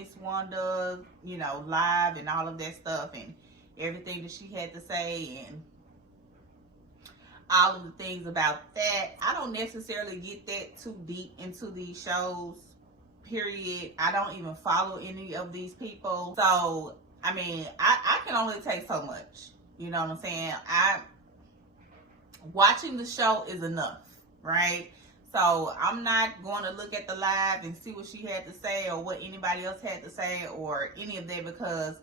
Miss Wanda, you know, live and all of that stuff and everything that she had to say and all of the things about that. I don't necessarily get that too deep into these shows, period. I don't even follow any of these people. So, I mean, I can only take so much. You know what I'm saying? Watching the show is enough, right? So I'm not going to look at the live and see what she had to say or what anybody else had to say or any of that, because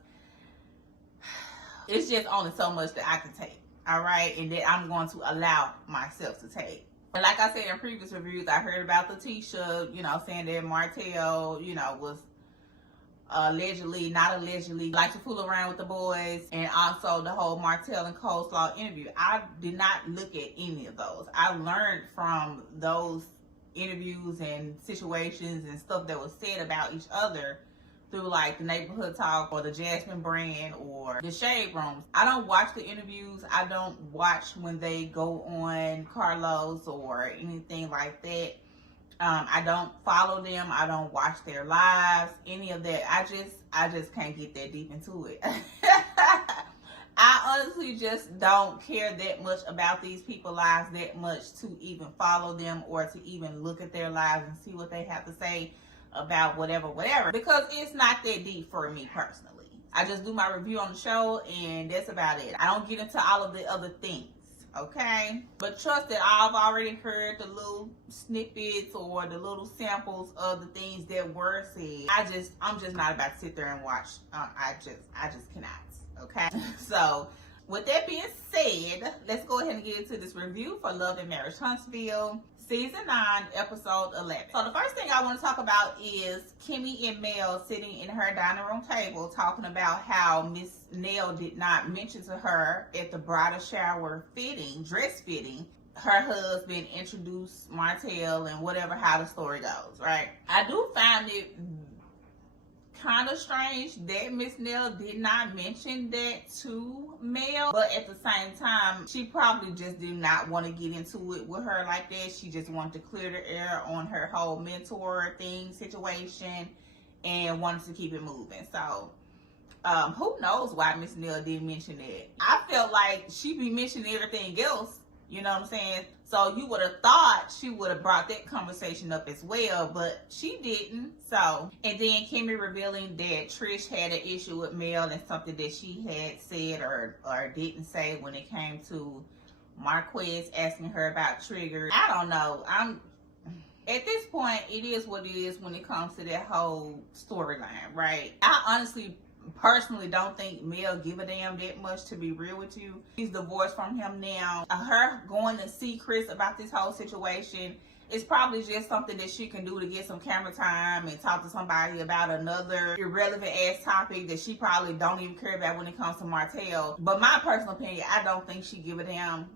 it's just only so much that I can take, all right? And that I'm going to allow myself to take. And like I said in previous reviews, I heard about the Tisha, you know, saying that Martell, you know, was allegedly, not allegedly, like to fool around with the boys, and also the whole Martell and Coleslaw interview. I did not look at any of those. I learned from those interviews and situations and stuff that was said about each other through like the Neighborhood Talk or the Jasmine brand or the Shade Rooms. I don't watch the interviews. I don't watch when they go on Carlos or anything like that. I don't follow them. I don't watch their lives, any of that. I just can't get that deep into it. I honestly just don't care that much about these people's lives that much to even follow them or to even look at their lives and see what they have to say about whatever, because it's not that deep for me personally. I just do my review on the show and that's about it. I don't get into all of the other things. Okay, but trust that I've already heard the little snippets or the little samples of the things that were said. I'm just not about to sit there and watch. I just cannot. Okay, so with that being said, let's go ahead and get into this review for Love and Marriage Huntsville, Season 9, Episode 11. So the first thing I want to talk about is Kimmy and Mel sitting in her dining room table talking about how Miss Nell did not mention to her at the bridal shower dress fitting, her husband introduced Martell and whatever, how the story goes, right? I do find it kind of strange that Miss Nell did not mention that to Mel, but at the same time, she probably just did not want to get into it with her like that. She just wanted to clear the air on her whole mentor thing situation and wanted to keep it moving. So who knows why Miss Nell didn't mention that. I felt like she'd be mentioning everything else, you know what I'm saying? So you would have thought she would have brought that conversation up as well, but she didn't. So, and then Kimmy revealing that Trish had an issue with Mel and something that she had said or didn't say when it came to Marquez asking her about Trigger. I don't know. At this point, it is what it is when it comes to that whole storyline, right? I honestly personally don't think Mel give a damn that much, to be real with you. She's divorced from him now. Her going to see Chris about this whole situation is probably just something that she can do to get some camera time and talk to somebody about another irrelevant ass topic that she probably don't even care about when it comes to Martell. But my personal opinion, I don't think she give a damn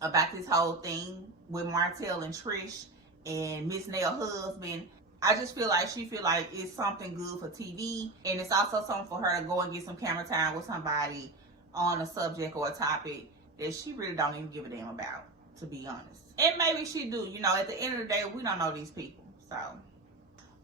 about this whole thing with Martell and Trish and Miss Nell's husband. I just feel like she feel like it's something good for TV, and it's also something for her to go and get some camera time with somebody on a subject or a topic that she really don't even give a damn about, to be honest. And maybe she do, you know, at the end of the day, we don't know these people. So,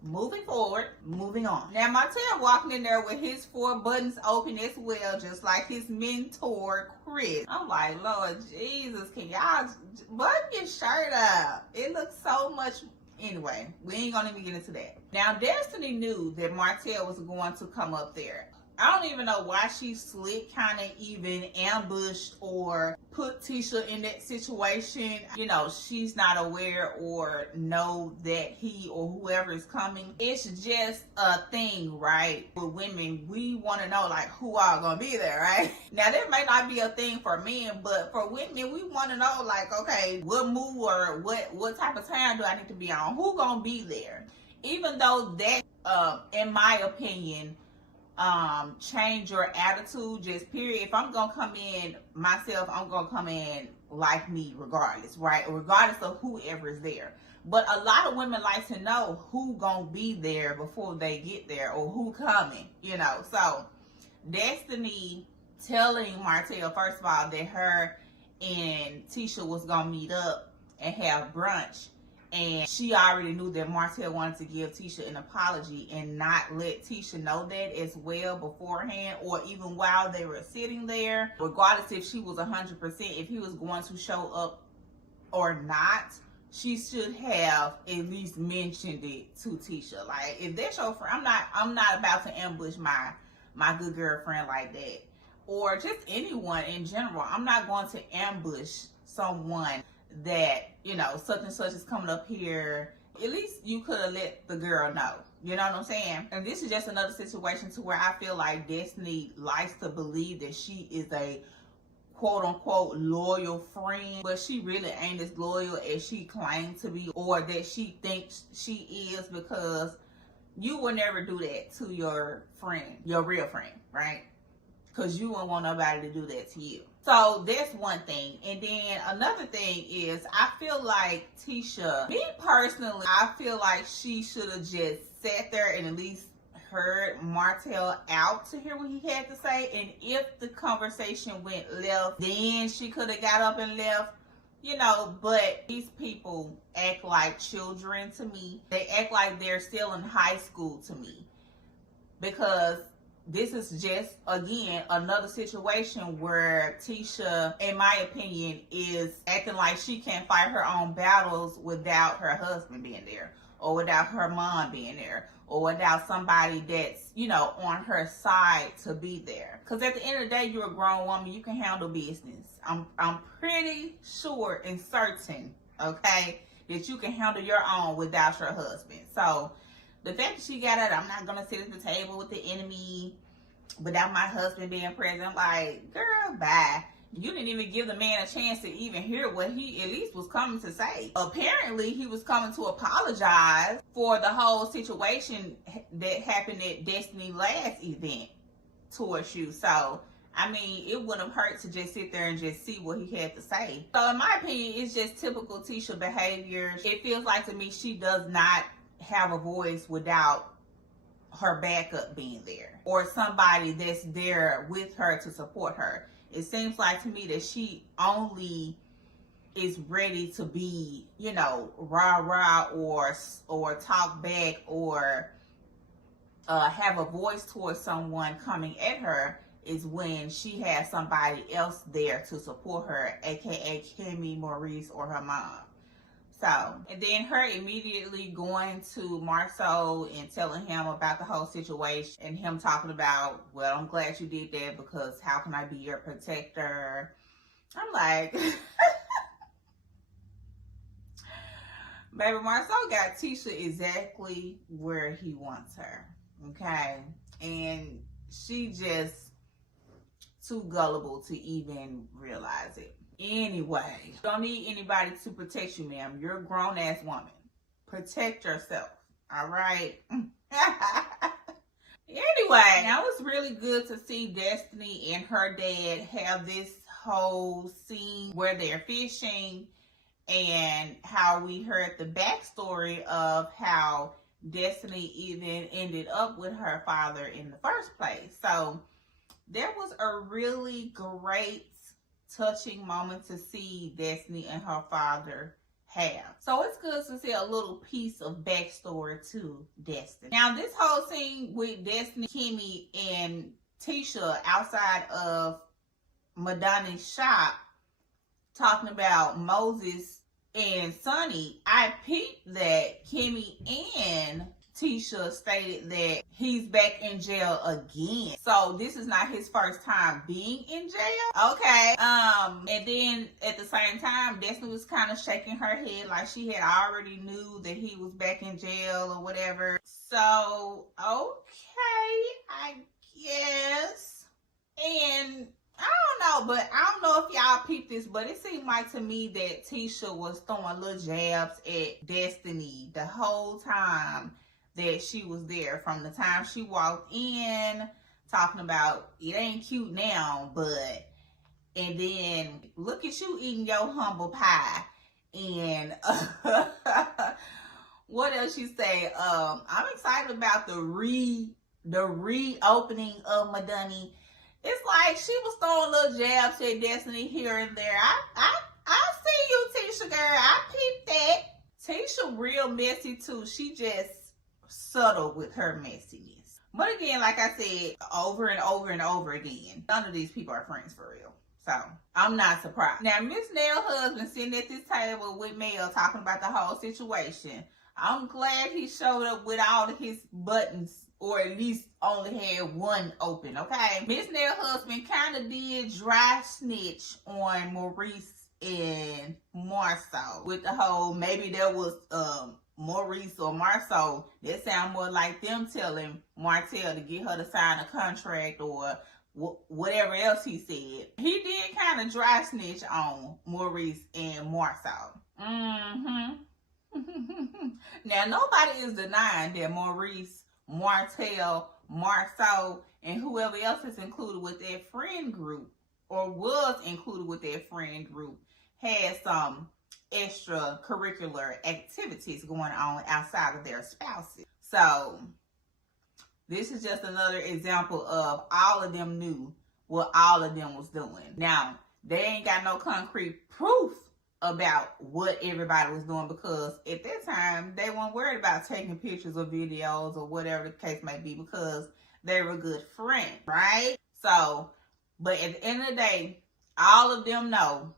moving forward, moving on. Now, Martell walking in there with his 4 buttons open as well, just like his mentor, Chris. I'm like, Lord Jesus, can y'all button your shirt up? It looks so much. Anyway, we ain't gonna even get into that. Now, Destiny knew that Martell was going to come up there. I don't even know why she slick kind of even ambushed or put Tisha in that situation. You know, she's not aware or know that he or whoever is coming. It's just a thing, right? For women, we want to know, like, who are going to be there, right? Now, that may not be a thing for men, but for women, we want to know, like, okay, what mood or what type of time do I need to be on? Who going to be there? Even though that, in my opinion, change your attitude, just period. If I'm gonna come in myself, I'm gonna come in like me regardless, right? Regardless of whoever is there. But a lot of women like to know who gonna be there before they get there, or who coming, you know. So Destiny telling Martell, first of all, that her and Tisha was gonna meet up and have brunch, And she already knew that Martell wanted to give Tisha an apology and not let Tisha know that as well beforehand, or even while they were sitting there. Regardless if she was 100%, if he was going to show up or not, she should have at least mentioned it to Tisha. Like, if that's your friend, I'm not about to ambush my good girlfriend like that. Or just anyone in general. I'm not going to ambush someone that, you know, such and such is coming up here. At least you could have let the girl know. You know what I'm saying? And this is just another situation to where I feel like Destiny likes to believe that she is a quote-unquote loyal friend, but she really ain't as loyal as she claimed to be, or that she thinks she is, because you will never do that to your friend, your real friend, right? Because you wouldn't want nobody to do that to you. So that's one thing. And then another thing is, I feel like Tisha, me personally, I feel like she should have just sat there and at least heard Martell out to hear what he had to say. And if the conversation went left, then she could have got up and left, you know. But these people act like children to me. They act like they're still in high school to me, because this is just, again, another situation where Tisha, in my opinion, is acting like she can't fight her own battles without her husband being there, or without her mom being there, or without somebody that's, you know, on her side to be there. Because at the end of the day, you're a grown woman. You can handle business. I'm pretty sure and certain, okay, that you can handle your own without your husband. So the fact that she got out, I'm not going to sit at the table with the enemy without my husband being present. Like, girl, bye. You didn't even give the man a chance to even hear what he at least was coming to say. Apparently, he was coming to apologize for the whole situation that happened at Destiny last event towards you. So, I mean, it wouldn't have hurt to just sit there and just see what he had to say. So, in my opinion, it's just typical Tisha behavior. It feels like to me she does not have a voice without her backup being there, or somebody that's there with her to support her. It seems like to me that she only is ready to be, you know, rah-rah or talk back, or have a voice towards someone coming at her, is when she has somebody else there to support her, aka Kimmy, Maurice, or her mom. So, and then her immediately going to Marceau and telling him about the whole situation, and him talking about, well, I'm glad you did that, because how can I be your protector? I'm like, baby, Marceau got Tisha exactly where he wants her, okay? And she just too gullible to even realize it. Anyway, you don't need anybody to protect you, ma'am. You're a grown-ass woman. Protect yourself, all right? Anyway, now it's really good to see Destiny and her dad have this whole scene where they're fishing, and how we heard the backstory of how Destiny even ended up with her father in the first place. So there was a really great, touching moment to see Destiny and her father have. So it's good to see a little piece of backstory to Destiny. Now, this whole scene with Destiny, Kimmy, and Tisha outside of Madonna's shop talking about Moses and Sonny, I peeped that Kimmy and Tisha stated that he's back in jail again. So this is not his first time being in jail. Okay. And then at the same time, Destiny was kind of shaking her head like she had already knew that he was back in jail or whatever. So, okay, I guess. And I don't know, but I don't know if y'all peeped this, but it seemed like to me that Tisha was throwing little jabs at Destiny the whole time that she was there. From the time she walked in, talking about it ain't cute now, but, and then look at you eating your humble pie. And what else she say? I'm excited about the reopening of Madonna. It's like she was throwing little jabs at Destiny here and there. I see you, Tisha girl. I peeped that. Tisha real messy too. She just subtle with her messiness. But again, like I said, over and over and over again, none of these people are friends for real. So I'm not surprised. Now, Miss Nell's husband sitting at this table with Mel talking about the whole situation. I'm glad he showed up with all of his buttons, or at least only had one open, okay? Miss Nell's husband kind of did dry snitch on Maurice and Marceau with the whole, maybe there was Maurice or Marceau. That sound more like them telling Martell to get her to sign a contract or whatever else he said. He did kind of dry snitch on Maurice and Marceau. Now, nobody is denying that Maurice, Martell, Marceau, and whoever else is included with that friend group, or was included with that friend group, had some extracurricular activities going on outside of their spouses. So this is just another example of all of them knew what all of them was doing. Now, they ain't got no concrete proof about what everybody was doing, because at that time they weren't worried about taking pictures or videos or whatever the case may be, because they were good friends, right? So, but at the end of the day, all of them know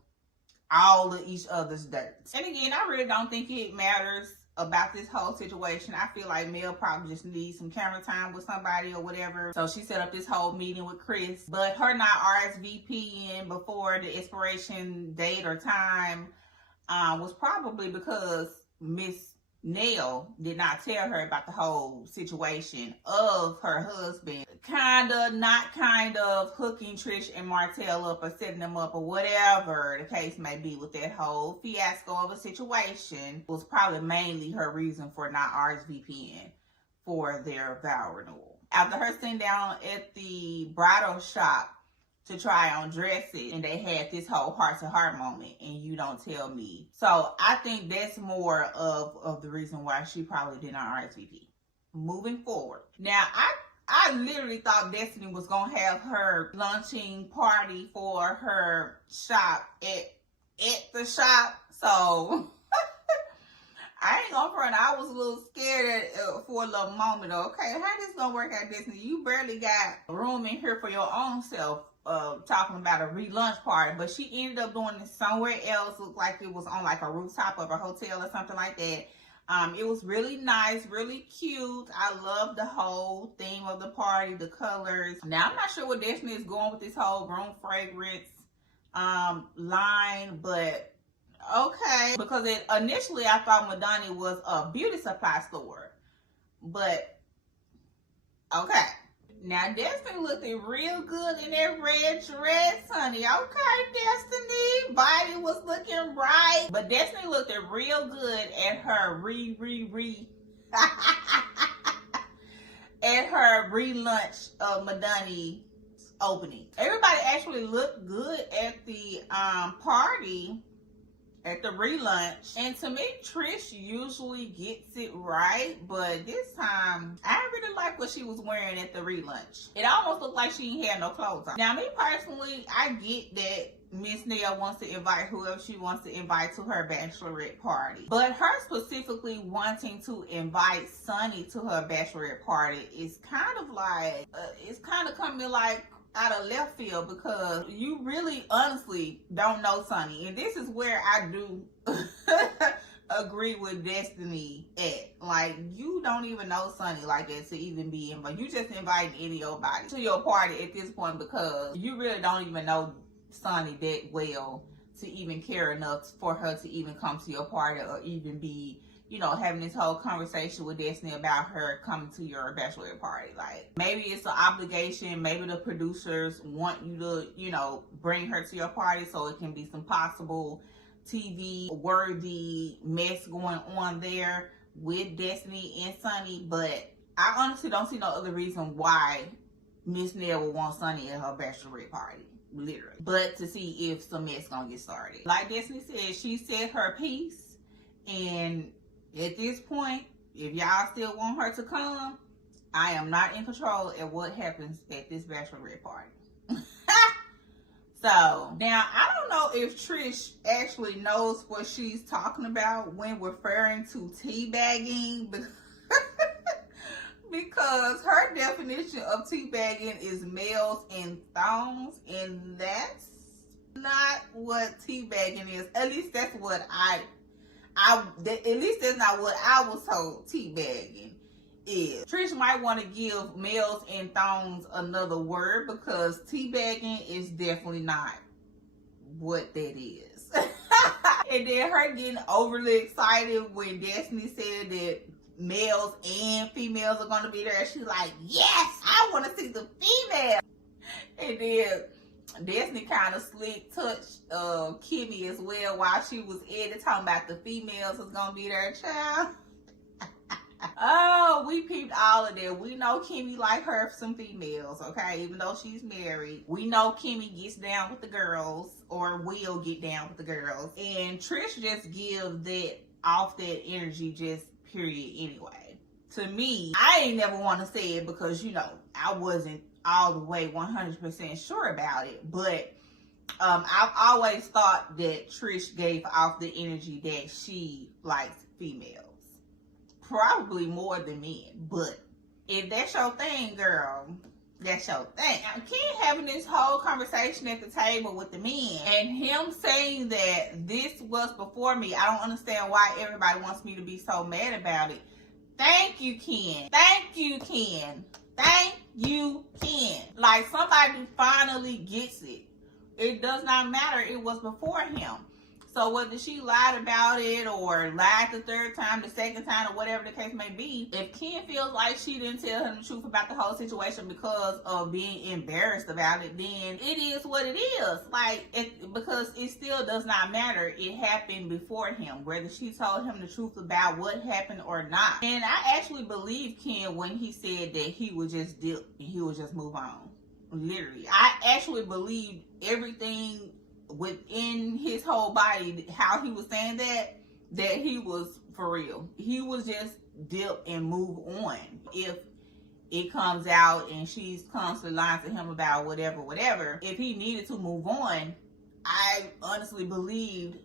all of each other's dirt. And again, I really don't think it matters about this whole situation. I feel like Mel probably just needs some camera time with somebody or whatever. So she set up this whole meeting with Chris. But her not RSVPing before the expiration date or time was probably because Miss Nell did not tell her about the whole situation of her husband not kind of hooking Trish and Martell up or setting them up or whatever the case may be with that whole fiasco of a situation. Was probably mainly her reason for not RSVPing for their vow renewal. After her sitting down at the bridal shop to try on dresses, and they had this whole heart-to-heart moment, and you don't tell me. So I think that's more of the reason why she probably did not RSVP. Moving forward. Now, I literally thought Destiny was going to have her launching party for her shop at the shop. So I ain't gonna front. I was a little scared for a little moment. Okay, how this gonna work out, Destiny? You barely got room in here for your own self. Talking about a relaunch party, but she ended up doing it somewhere else. Looked like it was on like a rooftop of a hotel or something like that. It was really nice, really cute. I love the whole theme of the party, the colors. Now, I'm not sure where Destiny is going with this whole room fragrance line, but okay. Because initially I thought Madonna was a beauty supply store, but okay. Now, Destiny looking real good in that red dress, honey. Okay, Destiny. Body was looking right. But Destiny looked real good at her at her relaunch of Madonna opening. Everybody actually looked good at the party, at the relaunch. And to me, Trish usually gets it right, but this time I really like what she was wearing at the relaunch. It almost looked like she ain't had no clothes on. Now, me personally, I get that Miss Nell wants to invite whoever she wants to invite to her bachelorette party, but her specifically wanting to invite Sonny to her bachelorette party is kind of like it's kind of coming like out of left field, because you really honestly don't know Sonny. And this is where I do agree with Destiny at. Like, you don't even know Sonny like that to even be invited. You just inviting any old body to your party at this point, because you really don't even know Sonny that well to even care enough for her to even come to your party, or even be, you know, having this whole conversation with Destiny about her coming to your bachelorette party. Like, maybe it's an obligation. Maybe the producers want you to, you know, bring her to your party so it can be some possible TV-worthy mess going on there with Destiny and Sonny. But I honestly don't see no other reason why Miss Nell would want Sonny at her bachelorette party. Literally. But to see if some mess gonna get started. Like Destiny said, she said her piece, and at this point, if y'all still want her to come, I am not in control of what happens at this bachelorette party. So now I don't know if Trish actually knows what she's talking about when referring to teabagging, because her definition of teabagging is males in thongs, and that's not what teabagging is. At least that's what at least that's not what I was told teabagging is. Trish might want to give males in thongs another word, because teabagging is definitely not what that is. And then her getting overly excited when Destiny said that males and females are going to be there. She's like, yes, I want to see the female. And then Destiny kind of slick touched Kimmy as well while she was in it, talking about the females is going to be there, child. Oh, we peeped all of that. We know Kimmy like her some females, okay? Even though she's married. We know Kimmy gets down with the girls, or will get down with the girls. And Trish just gives that off that energy, just period anyway. To me, I ain't never want to say it because, you know, I wasn't all the way 100% sure about it. But I've always thought that Trish gave off the energy that she likes females. Probably more than men, but if that's your thing, girl, that's your thing. Now, Ken having this whole conversation at the table with the men, and him saying that this was before me. I don't understand why everybody wants me to be so mad about it. Thank you, Ken. Thank you, Ken. Thank you, Ken. Like, somebody finally gets it. It does not matter. It was before him. So whether she lied about it or lied the third time, the second time, or whatever the case may be, if Ken feels like she didn't tell him the truth about the whole situation because of being embarrassed about it, then it is what it is. Like, because it still does not matter. It happened before him, whether she told him the truth about what happened or not. And I actually believe Ken when he said that he would just dip and he would just move on. Literally. I actually believed everything within his whole body, how he was saying that he was for real. He was just dip and move on. If it comes out and she's constantly lying to him about whatever, if he needed to move on, I honestly believed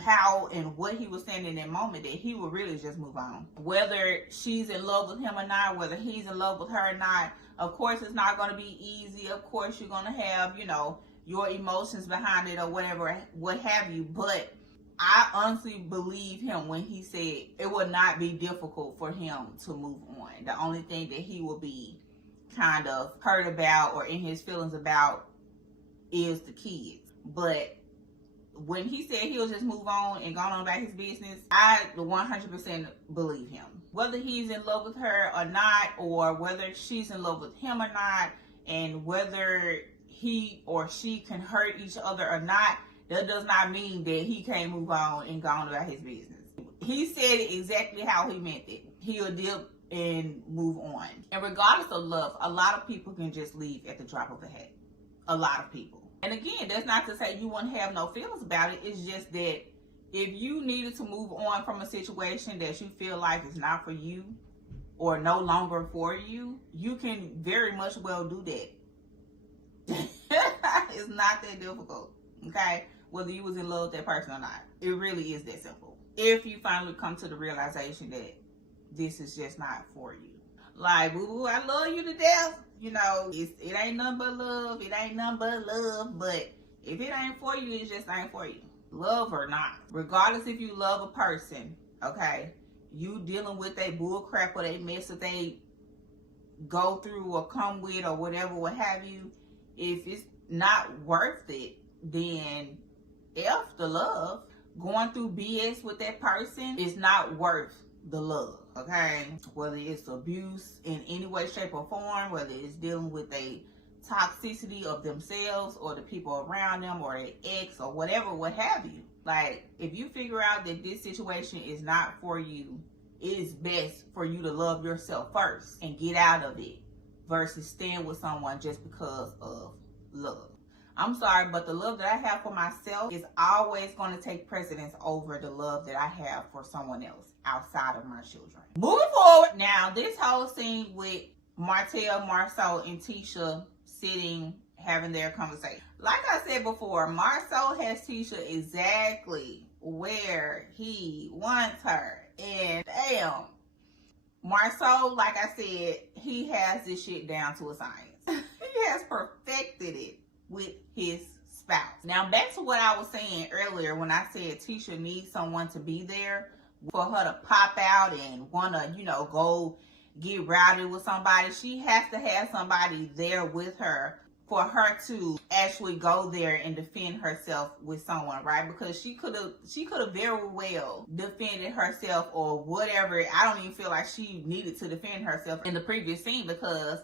how and what he was saying in that moment, that he would really just move on. Whether she's in love with him or not, whether he's in love with her or not, of course it's not going to be easy. Of course you're going to have, you know, your emotions behind it or whatever, what have you. But I honestly believe him when he said it would not be difficult for him to move on. The only thing that he will be kind of hurt about or in his feelings about is the kids. But when he said he'll just move on and go on about his business, I 100% believe him. Whether he's in love with her or not, or whether she's in love with him or not, and whether he or she can hurt each other or not, that does not mean that he can't move on and go on about his business. He said it exactly how he meant it. He'll dip and move on. And regardless of love, a lot of people can just leave at the drop of a hat. A lot of people. And again, that's not to say you won't have no feelings about it. It's just that if you needed to move on from a situation that you feel like is not for you or no longer for you, you can very much well do that. It's not that difficult, okay? Whether you was in love with that person or not. It really is that simple. If you finally come to the realization that this is just not for you. Like, boo-boo, I love you to death. You know, it ain't nothing but love. It ain't nothing but love. But if it ain't for you, it just ain't for you. Love or not. Regardless if you love a person, okay? You dealing with that bull crap or that mess that they go through or come with or whatever, what have you. If it's not worth it, then F the love. Going through BS with that person is not worth the love, okay? Whether it's abuse in any way, shape, or form, whether it's dealing with a toxicity of themselves or the people around them or their ex or whatever, what have you. Like, if you figure out that this situation is not for you, it is best for you to love yourself first and get out of it versus staying with someone just because of love. I'm sorry, but the love that I have for myself is always going to take precedence over the love that I have for someone else outside of my children. Moving forward, now this whole scene with Martell, Marceau, and Tisha sitting having their conversation. Like I said before, Marcel has Tisha exactly where he wants her. And damn, Marcel, like I said, he has this shit down to a science. He has perfected it with his spouse. Now, back to what I was saying earlier when I said Tisha needs someone to be there for her to pop out and want to, you know, go get rowdy with somebody. She has to have somebody there with her for her to actually go there and defend herself with someone, right? Because she could have very well defended herself or whatever. I don't even feel like she needed to defend herself in the previous scene because,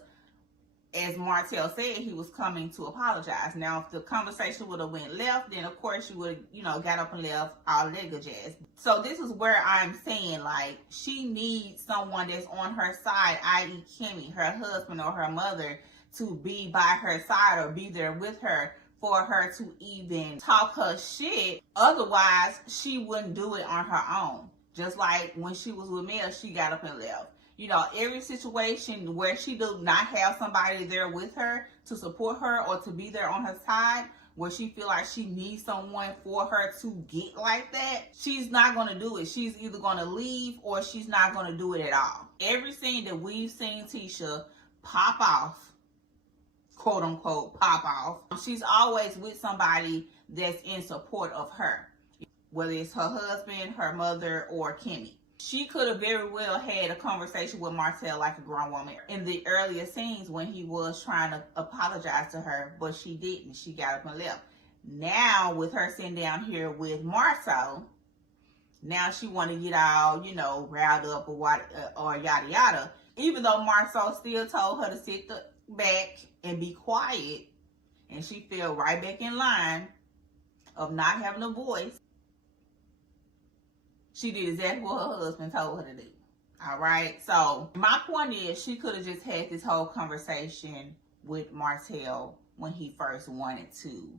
as Martell said, he was coming to apologize. Now, if the conversation would have went left, then of course you would have, you know, got up and left, all that good jazz. So this is where I'm saying, like, she needs someone that's on her side, i.e. Kimmy, her husband or her mother, to be by her side or be there with her for her to even talk her shit. Otherwise, she wouldn't do it on her own. Just like when she was with Mel, she got up and left. You know, every situation where she does not have somebody there with her to support her or to be there on her side, where she feel like she needs someone for her to get like that, she's not going to do it. She's either going to leave or she's not going to do it at all. Every scene that we've seen Tisha pop off, quote unquote, pop off, she's always with somebody that's in support of her, whether it's her husband, her mother, or Kimmy. She could have very well had a conversation with Martell like a grown woman in the earlier scenes when he was trying to apologize to her, but she didn't. She got up and left. Now, with her sitting down here with Marcel, now she want to get all, you know, riled up or yada yada. Even though Marcel still told her to sit back and be quiet, and she fell right back in line of not having a voice. She did exactly what her husband told her to do. All right. So my point is, she could have just had this whole conversation with Martell when he first wanted to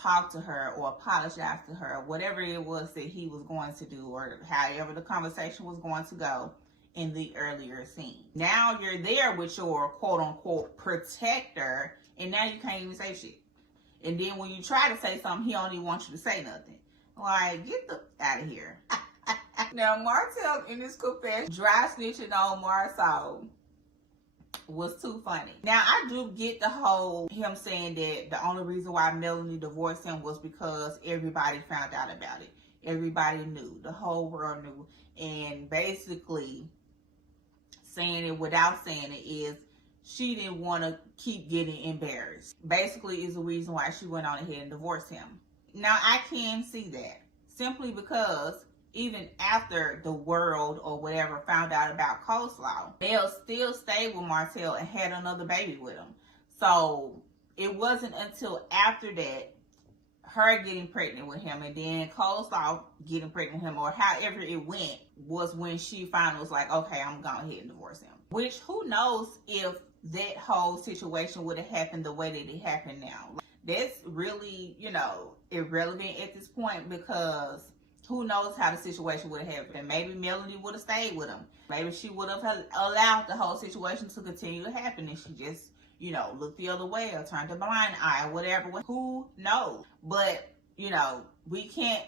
talk to her or apologize to her, whatever it was that he was going to do, or however the conversation was going to go in the earlier scene. Now you're there with your quote unquote protector, and now you can't even say shit. And then when you try to say something, he don't even want you to say nothing. Like, get the out of here. Now, Martell in this confession, dry snitching on Marcel was too funny. Now, I do get the whole him saying that the only reason why Melanie divorced him was because everybody found out about it. Everybody knew. The whole world knew. And basically saying it without saying it is she didn't want to keep getting embarrassed. Basically is the reason why she went on ahead and divorced him. Now, I can see that simply because even after the world or whatever found out about coleslaw, Mel still stayed with Martell and had another baby with him. So it wasn't until after that, her getting pregnant with him and then coleslaw getting pregnant with him, or however it went, was when she finally was like, okay, I'm going ahead and divorce him. Which, who knows if that whole situation would have happened the way that it happened now. That's really, you know, irrelevant at this point, because who knows how the situation would have happened. Maybe Melanie would have stayed with him. Maybe she would have allowed the whole situation to continue to happen, and she just, you know, looked the other way or turned a blind eye or whatever. Who knows? But, you know, we can't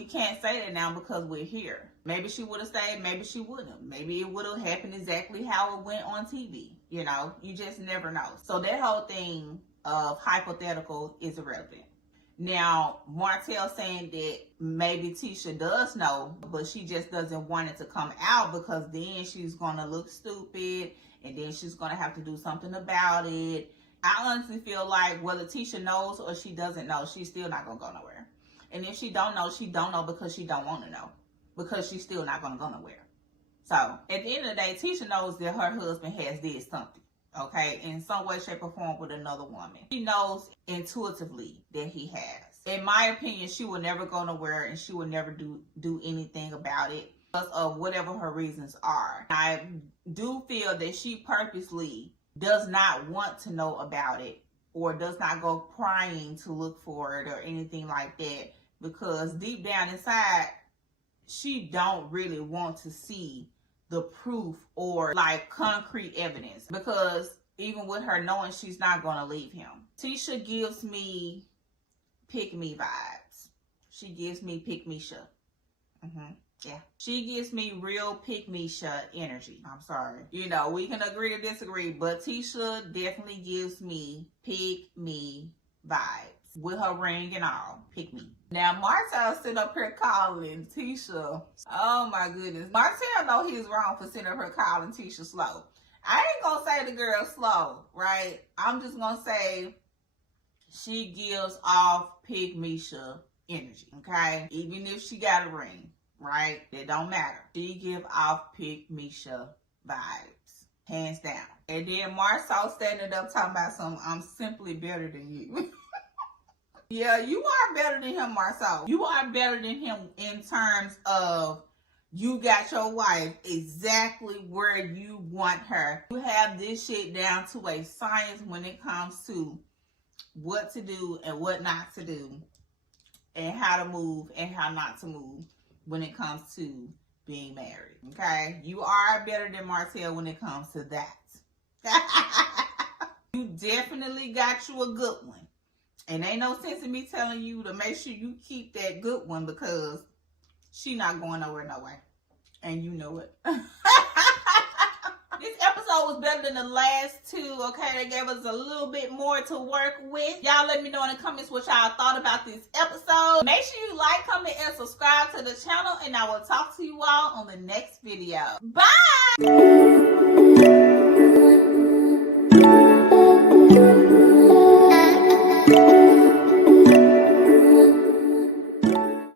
say that now because we're here. Maybe she would have stayed, maybe she wouldn't. Maybe it would have happened exactly how it went on TV. You know, you just never know. So that whole thing of hypothetical is irrelevant. Now, Martell saying that maybe Tisha does know, but she just doesn't want it to come out because then she's going to look stupid and then she's going to have to do something about it. I honestly feel like whether Tisha knows or she doesn't know, she's still not going to go nowhere. And if she don't know, she don't know because she don't want to know, because she's still not going to go nowhere. So at the end of the day, Tisha knows that her husband has did something. Okay, in some way, shape, or form with another woman. She knows intuitively that he has. In my opinion, she will never go nowhere and she will never do anything about it because of whatever her reasons are. I do feel that she purposely does not want to know about it or does not go prying to look for it or anything like that, because deep down inside, she don't really want to see the proof or like concrete evidence, because even with her knowing she's not going to leave him. Tisha gives me pick-me vibes. She gives me pick-me-sha. Yeah. She gives me real pick-me-sha energy. I'm sorry. You know, we can agree to disagree, but Tisha definitely gives me pick-me vibes. With her ring and all. Pick me. Now, Martell sitting up here calling Tisha. Oh, my goodness. Martell know he's wrong for sitting up here calling Tisha slow. I ain't going to say the girl slow, right? I'm just going to say she gives off pick-me-sha energy, okay? Even if she got a ring, right? It don't matter. She give off pick-me-sha vibes. Hands down. And then Marcel standing up talking about something, I'm simply better than you. Yeah, you are better than him, Marcel. You are better than him in terms of you got your wife exactly where you want her. You have this shit down to a science when it comes to what to do and what not to do, and how to move and how not to move when it comes to being married, okay? You are better than Martell when it comes to that. You definitely got you a good one. And ain't no sense in me telling you to make sure you keep that good one because she not going nowhere, no way. And you know it. This episode was better than the last two, okay? They gave us a little bit more to work with. Y'all let me know in the comments what y'all thought about this episode. Make sure you like, comment, and subscribe to the channel. And I will talk to you all on the next video. Bye!